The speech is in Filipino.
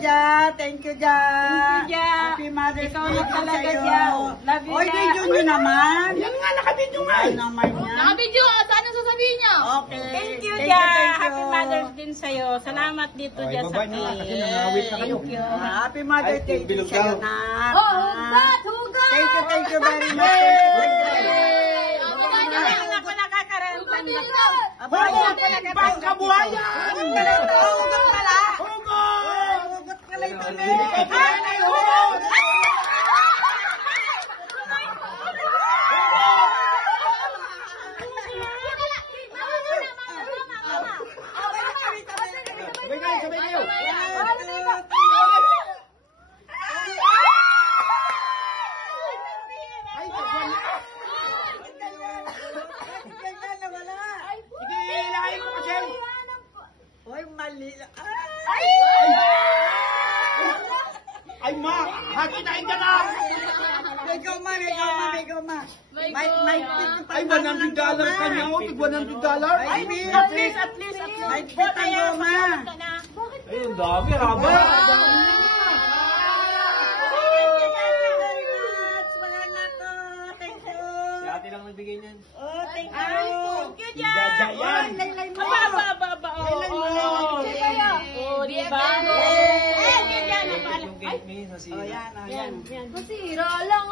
Ja. Thank you, Ja. Thank you, Ja. Happy Mother's Ikaw Day na din talaga, sa'yo. Ja. Love you, Oy, Ja. video nyo naman. Yan nga, nakabidyo nga. Ay, naman yan. Naka-video, saan ang sasabihin niyo? Okay. Thank you, Ja. Happy Mother's din sa'yo. Salamat dito, Ay, Ja, sa baba niyo na, kasi nangawit na kayo. Thank you. Happy Mother's Day din bilog sa'yo, daw. na. Hugat! Hugat! Thank you very much. Hindi ako nakakarenta. Abay, Pangkabuhayan! Hugot pala. Hugot! Hugot pala ito. Ay, hugot! Sabay kayo, sabay kayo. Ay, tagwan na. Sige, ilakayin mo kasi. Hoy, mali. Ay, ma, hakitain ka lang. Ikaw ma. May Ay, $100 ka niya. O, tig $100. Ay, At least. May pitang goma. Ay, ang dami, haba. Wala na to. Thank you. Si ate lang nagbigay niyan. Oh, thank you. Thank you, Ja. Jaja yan. Ay, laylay mo. Aba. Oh, di ba? Eh, Yan, Yung cake ni, Oh, yan. Masira lang